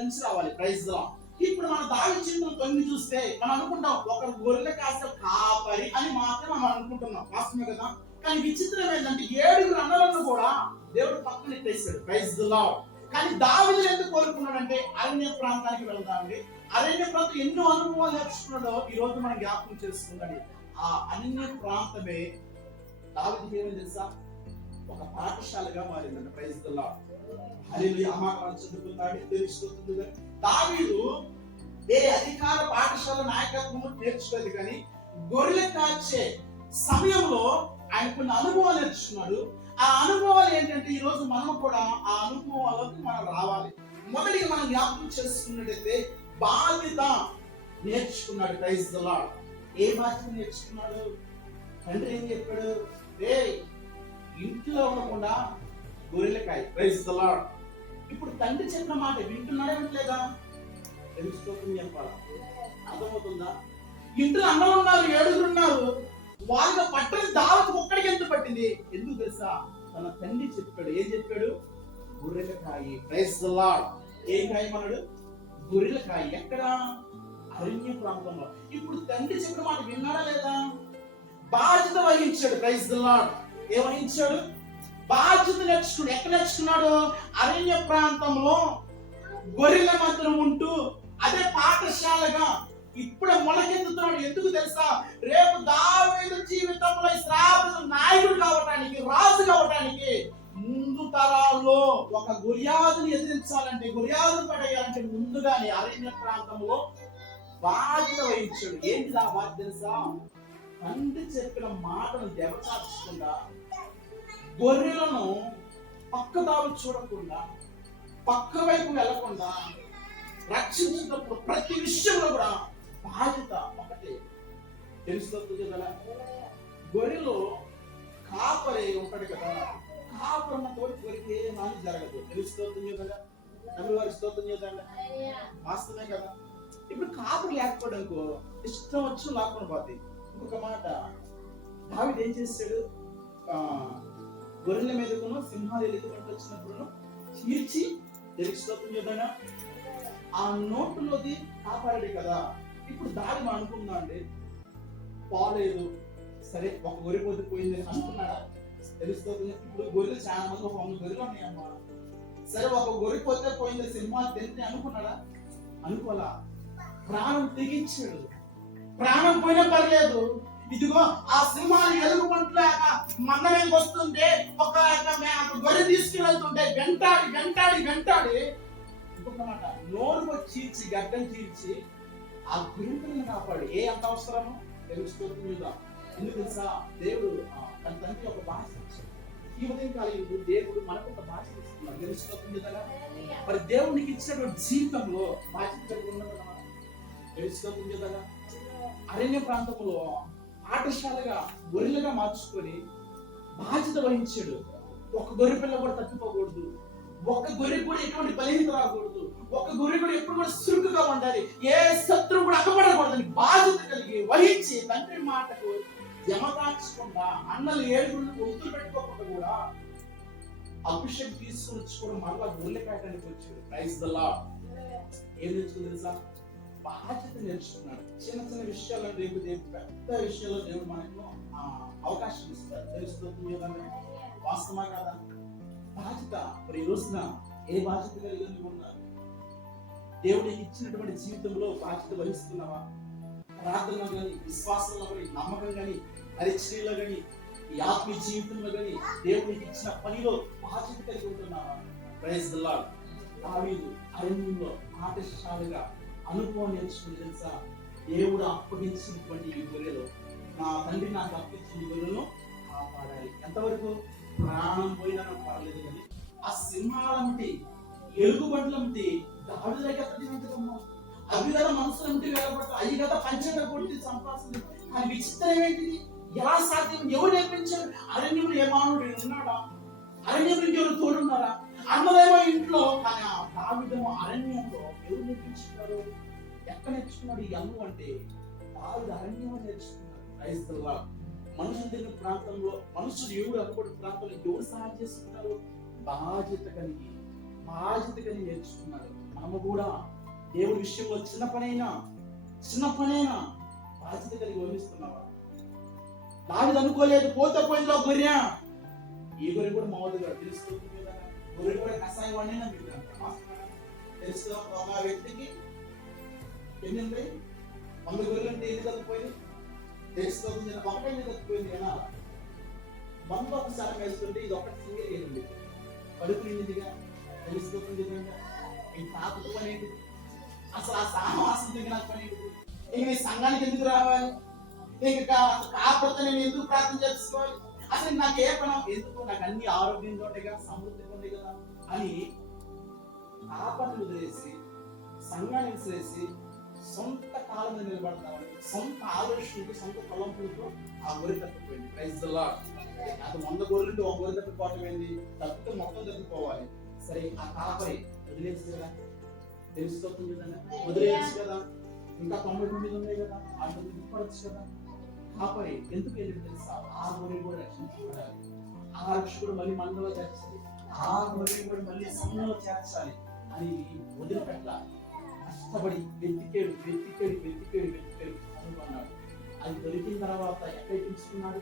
నుంచి రావాలి. ప్రైజ్ లా. ఇప్పుడు మన దావీదు జీవితం తొంగి చూస్తే మనం అనుకుంటాం ఒక గొర్రెల కాస్త కాపరి అని మాత్రం మనం అనుకుంటున్నాం, వాస్తవమే కదా. కానీ విచిత్రం ఏంటంటే 7 అన్నలను కూడా దేవుడు పక్కన ఎత్తేసాడు. ప్రైజ్ లా. కానీ దావీదు ఎందుకు కోరుకున్నాడంటే అరణ్య ప్రాంతానికి వెళ్దామండి. అరణ్య ప్రాంతం ఎన్నో అనుభవాలు నేర్చుకున్నాడో ఈ రోజు మనం జ్ఞాపకం చేసుకుందండి. ఆ అరణ్య ప్రాంతమే దావీదుకి ఏమని తెలుసా, ఒక పాఠశాలగా మారిందండి. Praise the lord. హల్లెలూయా. ఆ మాట చదువుకున్నాడు తెలుస్తుంది. దావీదు ఏ అధికార పాఠశాల నాయకత్వం నేర్చుకోలేదు, కానీ గొర్రెలు కాచే సమయంలో ఆయన కొన్ని అనుభవాలు నేర్చుకున్నాడు. ఆ అనుభవాలు ఏంటంటే ఈ రోజు మనం కూడా ఆ అనుభవాలకు మనం రావాలి. మొదటిగా మనం జ్ఞాపకం చేసుకున్నట్టయితే బాధ్యత నేర్చుకున్నాడు. Praise the lord. ఏ బాధ్యత నేర్చుకున్నాడు? తండ్రి ఏం చెప్పాడు? ఇంట్లో ఉండకుండా గొర్రెలకాయ. Praise the lord. ఇప్పుడు తండ్రి చెప్పిన మాట వింటున్నాడా వింటలేదా? తెలుసుకోకుండా చెప్పాలి. అర్థమవుతుందా? ఇంట్లో అన్నం ఉన్నారు, 7 ఉన్నారు. వాళ్ళ పట్టణ దావత్ ఒక్కడికి ఎంత పట్టింది? ఎందుకు తెలుసా? తన తండ్రి చెప్పాడు. ఏం చెప్పాడు? గొర్రెలకాయ. Praise the lord. ఏం కాయమన్నాడు? గొర్రెలకాయ. ఎక్కడ? అరణ్య ప్రాంతంలో. ఇప్పుడు తండ్రి చెప్పిన మాట విన్నాడా లేదా? బాధ్యత వహించాడు. Praise the lord. ఏ వహించాడు? బాధ్యత నేర్చుకున్నాడు. ఎక్కడ నేర్చుకున్నాడు? అరణ్య ప్రాంతంలో గొర్రెల మధ్య ఉంటూ అదే పాఠశాలగా ఇప్పుడు మొలకెత్తుతున్నాడు. ఎందుకు తెలుసా? రేపు దావీదు జీవితంలో ఇశ్రాయేలు నాయకుడు కావడానికి, రాజు కావడానికి, ముందు తరాల్లో ఒక గొలియాతుని ఎదిరించాలంటే, గొలియాతుని పడేయాలంటే ముందుగానే అరణ్య ప్రాంతంలో బాధ్యత వహించాడు. ఏంటి ఆ బాధ్యత తెలుసా? తండ్రి చెప్పిన మాటను దెబ్బతార్చకుండా, గొర్రెలను పక్కదారు చూడకుండా, పక్క వైపు వెళ్లకుండా రక్షించినప్పుడు ప్రతి విషయంలో కూడా బాధ్యత ఒకటే. తెలుస్తుంది కదా. గొర్రెలో కాపరి ఉంటాడు కదా, కాపరన్న తోటి గొర్రెకి ఏ హాని జరగదు. తెలుస్తుంది కదా. నమ్మి వారి స్తోత్రం చేద్దాం. వాస్తవమే కదా. ఇప్పుడు కాపరి లేకపోవడంకో ఇష్టం వచ్చి లాక్కొని పోతాయి. ఇంకొక మాట, దావీదు ఏం చేశాడు? గొర్రెల మీదకును సింహాలు ఎలుగుబంటి వచ్చినప్పుడు చీల్చి తెలుసుకోవడం చూద్దాం. ఆ నోటులోది కాపాడాడు కదా. ఇప్పుడు దావీదు అనుకున్నా అండి, పోలేదు సరే ఒక గొర్రె పోతే పోయింది అనుకున్నాడా? తెలుసుకోవద్దు. ఇప్పుడు గొర్రెలు చాలా మంది, ఒక 100 గొర్రెలు ఉన్నాయమ్మా. సరే ఒక గొర్రె పోతే పోయింది, సింహాలు తింటే అనుకున్నాడా? అనుకోలా. ప్రాణం తెగించాడు. ప్రాణం పోయినా పర్లేదు, ఇదిగో ఆ సింహాలు ఎలుగుబంట్లాక మందరం వస్తుంటే ఒక గొర్రె తీసుకువెళ్తుంటే వెంటాడి వెంటాడి వెంటాడి ఇంకొక మాట నోరు చీల్చి గడ్డం చీల్చి ఆ గొర్రెలను కాపాడు. ఏ అంత అవసరము? తెలుసుకోవద్దు. ఎందుకు తెలుసా? దేవుడు తన తండ్రి ఒక భాష ఇచ్చాడు. ఈ ఉదయం కాలం దేవుడు మనకు ఒక భాష ఇస్తున్నాడు. తెలుసుకోవద్దు కదా. మరి దేవునికి ఇచ్చినటువంటి జీవితంలో బాధ్యత కలిగి ఉన్నది తెలుసుకోవద్దు కదా. అరణ్య ప్రాంతంలో పాఠశాలగా గొర్రెలుగా మార్చుకొని బాధ్యత వహించాడు. ఒక గొర్రె పిల్ల కూడా తప్పిపోకూడదు, ఒక గొర్రె కూడా ఎటువంటి బలహీనత రాకూడదు, ఒక గొర్రె కూడా ఎప్పుడు కూడా సురుకుగా ఉండాలి, ఏ శత్రువు కూడా అక్కపడకూడదని బాధ్యత కలిగి వహించి తండ్రి మాటకు జమదార్చకుండా, అన్నలు 7 ఒత్తులు పెట్టుకోకుండా కూడా అభిషేకం తీసుకుని వచ్చి కూడా మళ్ళా గొర్రె కాయటానికి వచ్చాడు. Praise the lord. ఏం నేర్చుకుంది తెలుసా? బాధ్యత నేర్చుకున్నాడు. చిన్న చిన్న విషయాల్లో రేపు పెద్ద విషయాల్లో దేవుడు మనకు అవకాశం ఇస్తారు. తెలుస్తుంది కదా. వాస్తవమా కదా? బాధ్యత. మరి ఈ రోజున ఏ బాధ్యత కలిగి ఉన్నారు? దేవుడికి ఇచ్చినటువంటి జీవితంలో బాధ్యత వహిస్తున్నావా? ప్రార్థనలో కానీ, విశ్వాసంలో కానీ, నమ్మకం కానీ, పరిచర్యలో కానీ, ఈ ఆత్మీయ జీవితంలో కానీ దేవుడికి ఇచ్చిన పనిలో బాధ్యత కలిగి ఉంటున్నావా? Praise the lord. దావీదు అరణ్యంలో పాఠశాలగా అనుభవం నేర్చుకుని తెలుసా? దేవుడు అప్పగించినటువంటి ఈ గొర్రెలు, నా తండ్రి నాకు అప్పగించిన గొర్రెలను కాపాడాలి. ఎంతవరకు? ప్రాణం పోయినా పర్లేదు కానీ ఆ సింహాలంటి ఎలుగుబంట్లంటి దావీదు దగ్గర అవి కదా మనసులంటి వెళ్ళబట్టు అవి కదా పంచంగా కొట్టి సంపాదించింది. కానీ విచిత్రం ఏంటిది? ఎలా సాధ్యం? ఎవరు నేర్పించారు? అరణ్యంలో ఏ మానవుడు ఉన్నాడా? అరణ్యం నుంచి ఎవరు తోడున్నారా? అన్నదేమో ఇంట్లో, కానీ ఆ దావీదేమో అరణ్యంలో. ఎవరు నేర్పించుకున్నారు? ఎక్కడ నేర్చుకున్నాడు ఈ అన్ను అంటే? దావీదు అరణ్యంలో నేర్చుకున్నాడు. Praise the Lord. మనుషులు తిరిగిన ప్రాంతంలో, మనుషులు ఎవరు అక్కడి ప్రాంతంలో ఎవరు సహాయం చేస్తున్నారు? బాధ్యత కలిగి నేర్చుకున్నాడు. మనము కూడా దేవుడి విషయంలో చిన్న పనైనా బాధ్యత కలిగి వహిస్తున్నావా? దావీదు అనుకోలేదు, పోతే పోయిందో గొర్రె, ఈ గొర్రె కూడా మామూలుగా తెలుస్తుంది కదా, గొర్రె కూడా కషాయం వాడినా మీకు తెలుసు. ఒక వ్యక్తికి ఎన్ని ఉంటాయి? 100 గొర్రెలు అంటే ఎన్ని తగ్గిపోయింది తెలుస్తుంది, ఒకటే తగ్గిపోయింది కదా. 100 ఒకసారి వేస్తుంటే ఇది ఒకటి సింగిల్ ఏంటి కడుపు నిందిగా తెలుస్తుంది కదా. ఇంక నా కుటుంబం ఏంటి అసలు? ఆ సాహసం దగ్గర నాకు పని ఏంటి? ఇంక నీ సంఘానికి ఎందుకు రావాలి? ఇంకా కాకపోతే నేను ఎందుకు ప్రార్థన చేసుకోవాలి? అసలు నాకు ఏ పని ఎందుకు? నాకు అన్ని ఆరోగ్యంగా ఉంటాయి కదా, సమృద్ధిగా ఉంది కదా అని ఆ పనులు వదిలేసి సంఘాన్ని విసిరేసి సొంత కాలం మీద నిలబడతామని సొంత ఆలోచనతో సొంత తలంపులతో ఆ గొర్రె తప్పిపోయింది. Praise the Lord. అది 100 గొర్రెలు 1 గొర్రె తప్పిపోవటం ఏంది? తప్పితే మొత్తం తప్పిపోవాలి. సరే, ఆ కాపరి వదిలేసి కదా, తెలుసుకోతుంది కదండి, వదిలేయచ్చు కదా. ఇంకా 99 ఉన్నాయి కదా, ఆ 9 పడచ్చు కదా. కాపరి ఎందుకు వెళ్ళి తెలుసా? ఆ గొర్రె కూడా రక్షించబడాలి, ఆ రక్షకుడు మళ్ళీ మనలో చేర్చాలి, ఆ గొర్రె కూడా మళ్ళీ సంఘంలో చేర్చాలి అని వదిలిపెట్టాలి. కష్టపడి వెతికాడు అనుకున్నాడు. అది దొరికిన తర్వాత ఎక్కడ తీసుకున్నాడు?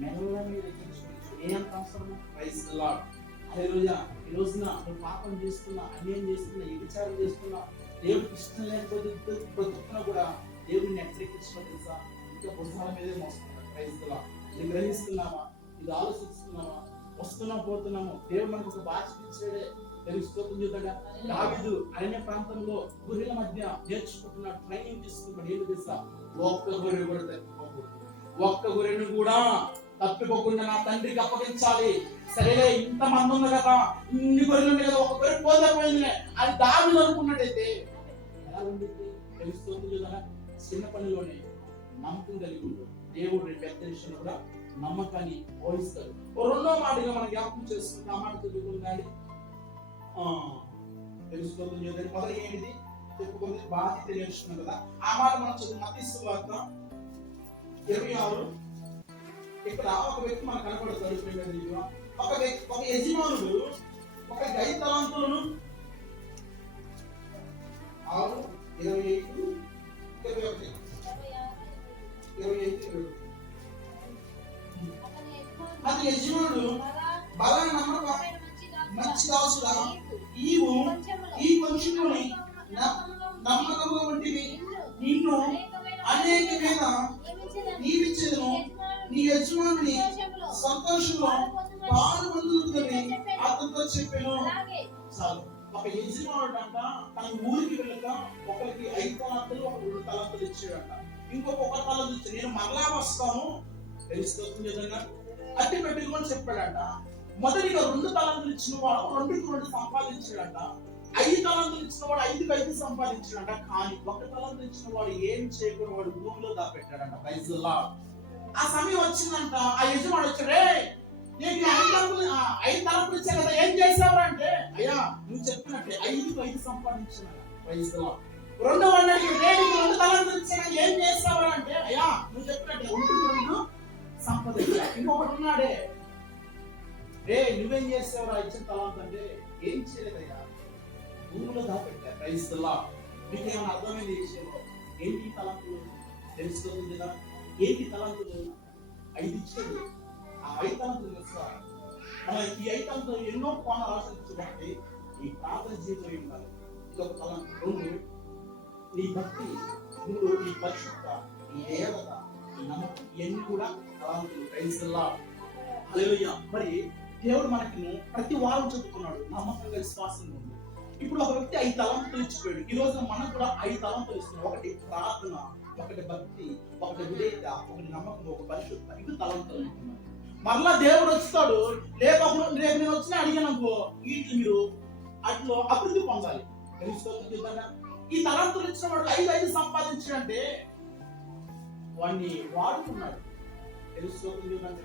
మెల్ల మీద తీసుకొచ్చాడు. ఏమంత అవసరం? Praise the lord. హల్లెలూయా. ఈ రోజున నువ్వు పాపం చేస్తున్నా, అన్యాయం చేస్తున్నా, వ్యభిచారం చేస్తున్నా, దేవుడికి ఇష్టం లేకపోతే బ్రతుకున్నా కూడా దేవుడిని ఎక్కడికిస్తున్నా తెలుసా? ఇంకా భుజాల మీదే మోస్తున్నాడు. Praise the lord. ఇది గ్రహిస్తున్నావా? ఇది ఆలోచిస్తున్నావా? వస్తున్నా పోతున్నాము, దేవుడు మనకు ఒక బాధ్యత ఇచ్చాడే. తెలుసుకోకుండా దావీదు అరణ్య ప్రాంతంలో గొర్రెల మధ్య నేర్చుకుంటున్నాడు, ట్రైనింగ్ తీసుకున్నాడు. ఏం తెలుసా? ఒక్క గొర్రె కూడా తప్పిపోకూడదు, ఒక్క గొర్రెను కూడా తప్పిపోకుండా నా తండ్రికి అప్పగించాలి. సరేలే, ఇంతమంది ఉంది కదా, ఇన్ని గొర్రెలు ఉన్నాయి కదా, ఒక గొర్రె పోతే పోయిందిలే అని దావీదు అనుకున్నట్టయితే ఎలా ఉంటుంది? తెలుస్తుంది కదా. చిన్న పనిలోనే నమ్మకం కలిగి ఉంటుంది. దేవుడు పెద్ద విషయంలో కూడా నమ్మకాన్ని పోయిస్తాడు. రెండో మాటగా మనం జ్ఞాపకం చేసుకుంటే ఆ మాట చదువుకుందాం. తెలుసుకోవాలి. మొదలు ఏంటిది చెప్పుకుంది? బాధ్యత నేర్చుకున్నాం కదా. ఆ మాట మనం చదువు మత్తయి సువార్త 26. ఇక్కడ ఒక వ్యక్తి మనకు కనపడతాడు. ఒక యజమానుడు ఒక 5 తలాంతులను 6, 25, 21, 28 అది యజమానుడు బలా నమ్మకం మంచి దాసుడా, ఈవు ఈ కొంచెంలోని నమ్మకముగా ఉంటివి, నిన్ను అనేకమైన నీవిచ్చేదను, నీ యజమానుని సంతోషంలో పాలు పొందుతుందని అతనితో చెప్పాను. చాలు. ఒక యజమానుడు అంట తన ఊరికి వెళ్ళక ఒకరికి 5 తలాంతులు, ఒక 2 తలాంతులు ఇచ్చాడంట. ఇంకొక 1 తలాంతు ఇచ్చి నేను మరలా వస్తాను తెలుస్తుంది ఏదన్నా అట్టి పెట్టుకోని చెప్పాడంట. మొదటిగా 2 తలాంతులు ఇచ్చిన వాడు 2కి 2 సంపాదించాడంట. 5 తలాంతులు ఇచ్చిన వాడు 5కి 5 సంపాదించాడంట. కానీ 1 తలాంతు ఇచ్చిన వాడు ఏం చేయకుండా వాడు భూమిలో దాపెట్టాడంట. Praise the lord. ఆ సమయం వచ్చిందంట. ఆ యజమాని వచ్చాడే, నేను 5 తలాంతులు ఇచ్చా కదా, ఏం చేసావు అంటే, అయ్యా నువ్వు చెప్పినట్టే 5కి 5 సంపాదించాను. Praise the Lord. రెండో వాడికి నేను 2 తలాంతులు ఇచ్చాను, ఏం చేసావు అంటే, అయ్యా నువ్వు చెప్పినట్టే 2 సంపాదించా. ఇంకొకటి ఉన్నాడే, నువ్వేం చేసావురా ఇచ్చిన తలాంతు అంటే, ఏం చేయలేదయ్యా, భూమిలో దాపెట్టా. Praise the lord. మీకు ఏమైనా అర్థమైంది ఈ విషయంలో? ఏంటి తలాంతులు? తెలుసుకోతుంది కదా. ఏంటి తలాంతులు? 5 ఇచ్చాడు. ఆ 5 తలాంతులు తెలుసా? మన ఈ 5 తలాంతులు ఎన్నో కోణాలు ఆలోచించబట్టి ఈ ప్రార్థన జీవితం ఉండాలి. ఇది ఒక తలాంతు. 2 నీ భక్తి, 3 నీ పరిశుద్ధత, నీ దేవత, నీ నమ్మకం, ఇవన్నీ కూడా తలాంతులు. Praise the lord. హల్లెలూయా. మరి దేవుడు మనకి ప్రతి వారం చదువుకున్నాడు, నమ్మకంగా విశ్వాసంగా ఉంది. ఇప్పుడు ఒక వ్యక్తి 5 తలాంతులు ఇచ్చిపోయాడు. ఈ రోజు మనకు కూడా 5 తలాంతులు ఇస్తున్నాడు. ఒకటి ప్రార్థన, ఒకటి భక్తి, ఒకటి విధేయత, ఒకటి నమ్మకం, ఒక పరిశుద్ధత. ఇది తలాంతులు అనుకున్నాడు. మరలా దేవుడు వస్తాడు, రేపు నేను వచ్చినా అడిగాను వీటిని మీరు అట్లో అభివృద్ధి పొందాలి. తెలుసుకోవచ్చు కదా. ఈ తలాంతులు ఇచ్చిన వాడు 5 సంపాదించాడంటే వాడిని వాడుకున్నాడు. తెలుసుకోవచ్చు కదండి.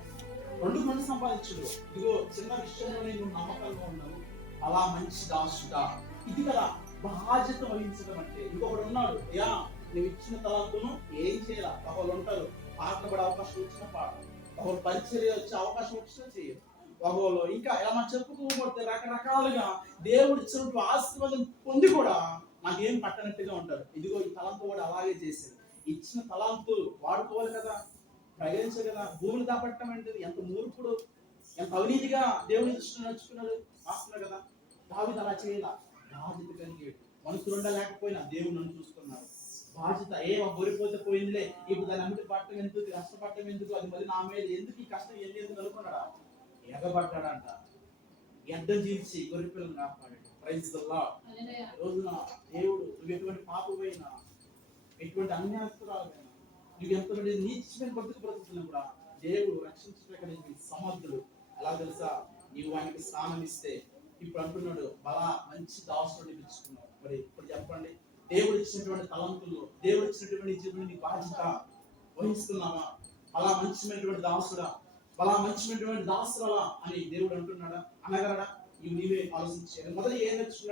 2 సంపాదించుడు. ఇదిగో చిన్న విషయంలోనే నువ్వు నమ్మకంగా ఉన్నావు, అలా మంచి దాసుగా. ఇది కదా బాధ్యత వహించడం అంటే. ఇంకొకడు ఉన్నాడు, అయ్యా నువ్వు ఇచ్చిన తలాంతును ఏం చేయాలా? ఒకళ్ళు ఉంటారు పాటలు పడే అవకాశం వచ్చిన పాట, ఒకళ్ళు పరిచర్య వచ్చే అవకాశం వచ్చినా చేయరు, వగోలో ఇంకా ఇలా మనం చెప్పుకోబడితే రకరకాలుగా దేవుడు ఇచ్చినటువంటి ఆశీర్వాదం పొంది కూడా నాకేం పట్టనట్టుగా ఉంటారు. ఇదిగో ఈ తలంపు కూడా అలాగే చేసేది. ఇచ్చిన తలాంతు వాడుకోవాలి కదా, ప్రయోగించాలి కదా. భూమిని దాపట్టడం అంటే ఎంత మూర్ఖుడు, ఎంత అవినీతిగా దేవుని దృష్టిలో నడుచుకున్నాడు, రాస్తున్నారు కదా. దావీదు అలా చేయాల, బాధ్యత కలిగి మనుషులు ఉండలేకపోయినా దేవుడు నన్ను చూసుకున్నారు. బాధ్యత ఓడిపోతే పోయిందిలే, ఇప్పుడు దాన్ని అమ్మిటి పట్టడం ఎందుకు, కష్టపడటం ఎందుకు, అది మరి నా మీద ఎందుకు ఈ కష్టం ఎందుకు అనుకున్నాడా, ఎగబడ్డాడంట. ఎడ్డం జీవించి గొర్రె పిల్లలు కాపాడాడు. Praise the Lord. రోజున దేవుడు నువ్వు ఎటువంటి పాపమైనా, ఎటువంటి అన్యాయస్తురాలైనా, నువ్వు ఎంతమంది నీచమైన బ్రతుకుతున్నా కూడా దేవుడు రక్షించడానికి సమర్థుడు. ఎలా తెలుసా, నీవు ఆయనకి స్థానం ఇస్తే ఇప్పుడు అంటున్నాడు బలా మంచి దాసుడు ఇచ్చుకున్నావు. మరి ఇప్పుడు చెప్పండి, దేవుడు ఇచ్చినటువంటి తలంతుల్లో దేవుడు ఇచ్చినటువంటి జీవుని బాధ్యత వహిస్తున్నావా? అలా మంచిమైనటువంటి దాసుడా, అలా మంచిమైనటువంటి దాసులా అని దేవుడు అంటున్నాడా, అనగలడా? నీవే ఆలోచించాలి. మొదలు ఏం నేర్చుకున్నాడు?